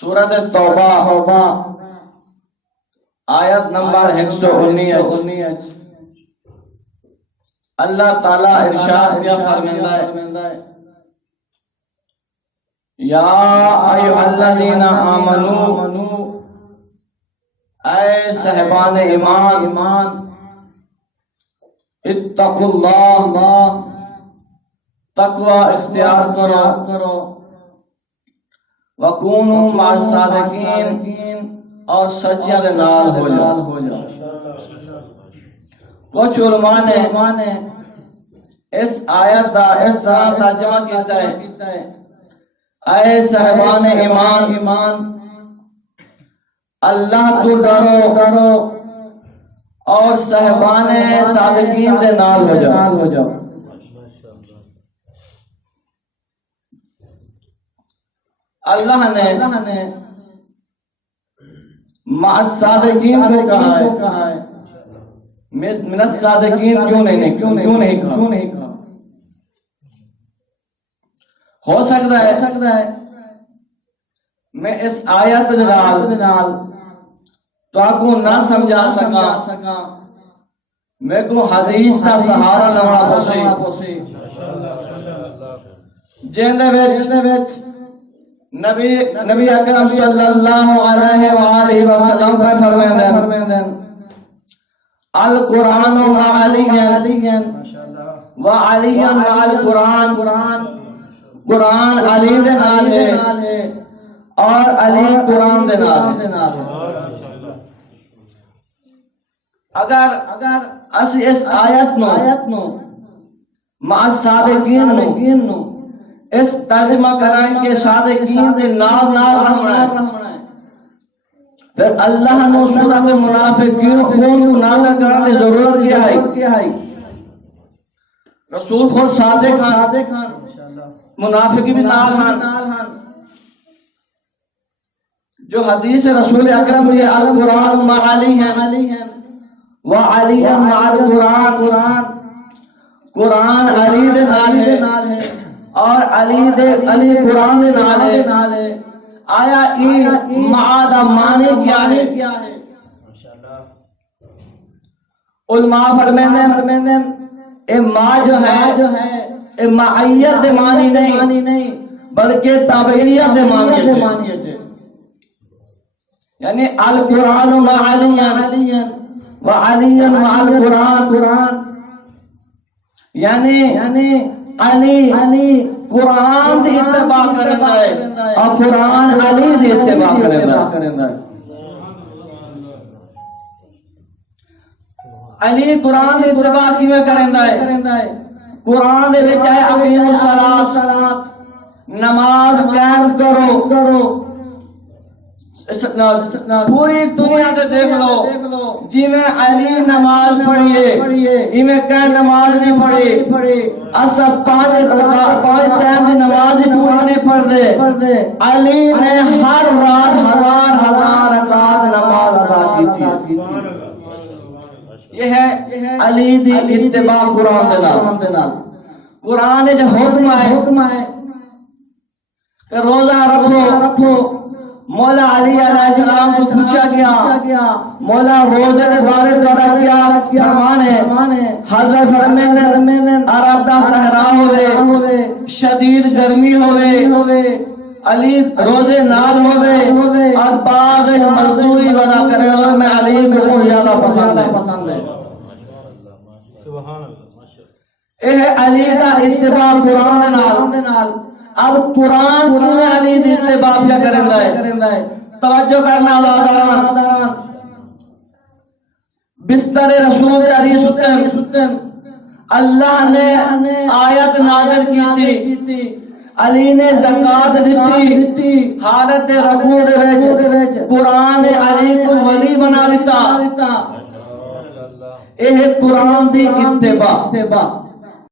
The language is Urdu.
سورۃ توبہ آیت نمبر 119 اللہ تعالی ارشاد کیا فرماتا ہے یا ایھا الذین آمنو اے صاحبان ایمان اتقوا اللہ تقوی اختیار کرو وکونوا مع الصادقین اور سچیاں دے نال ہو جاؤ۔ کچھ علماء نے اس آیت دا اس طرح ترجمہ کیتا ہے اے صاحبان ایمان اللہ تو ڈرو اور صاحبان صادقین دے نال ہو جاؤ۔ اللہ نے مع الصادقین کو کہا ہے، من الصادقین کیوں نہیں کہا؟ ہو سکتا ہے میں اس آیت نال تو کو نہ سمجھا سکا، میں کو حدیث کا سہارا لونا پوسی جن دے وچ نبی اکرم صلی اللہ علیہ وآلہ وسلم کا فرمایا القرآن مع علی و علی مع القرآن، قرآن علی دے نال ہے اور علی قرآن دے نال ہے۔ اگر اسی اس آیت نو مع الصادقین نو اس ترجمہ کرائیں کہ صادقین دے نال رہنا ہے، پھر اللہ نو سورۃ منافقین کو نال کرنے دی ضرورت کیا ہے؟ رسول خود صادق ہیں، منافق بھی نال ہیں۔ جو حدیث رسول اکرم یہ القرآن مع علی ہیں و علی مع القرآن، قرآن علی دے نال ہے اور علی قرآن دے نال ہے۔ آیا ای مع دا معنی کیا ہے؟ علماء فرماتے اے مع جو ہے اے معیت دے معنی نہیں بلکہ تابعیت دے معنی ہے، یعنی القرآن مع علی و علی مع القرآن، یعنی علی قرآن دی اتباع کرنا ہے اور قرآن علی دی اتباع کرنا ہے۔ علی قرآن دی اتباع کیویں کرنا ہے؟ قرآن دے وچ ہے اقیموا الصلاۃ، نماز قائم کرو۔ پوری دنیا تے دیکھ لو جی میں علی نماز پڑھیے ایویں کہ نماز نہیں پڑھی، اسا پانچ ٹائم دی نماز پوری نہیں پڑھدے، علی نے ہر رات ہزار رکعت نماز ادا کی تھی۔ یہ ہے علی دی اتباع قرآن دے نال۔ قرآن وچ حکم ہے کہ روزہ رکھو۔ مولا علی علیہ السلام کو پوچھا گیا مولا روزے دے بارے تہاڈا کیا فرمان ہے؟ حضرت فرمانے عرب دا صحرا ہوے، شدید گرمی ہوے، علی روزے نال ہوے اور باغ مزدوری ودا کرے ہوے، میں علی کو بہت زیادہ پسند ہے۔ اے علی دا اتباع قرآن دے نال۔ اب قرآن کیوں علی دی اتباع کیا کرندا ہے؟ توجہ کرنا واداران، بستر رسول علی ستم اللہ نے آیت نازل کی تھی، علی نے زکات دیتی، حالت رکوع دے وچ قرآن علی کو ولی بنا دیتا۔ یہ قرآن دی اتباع۔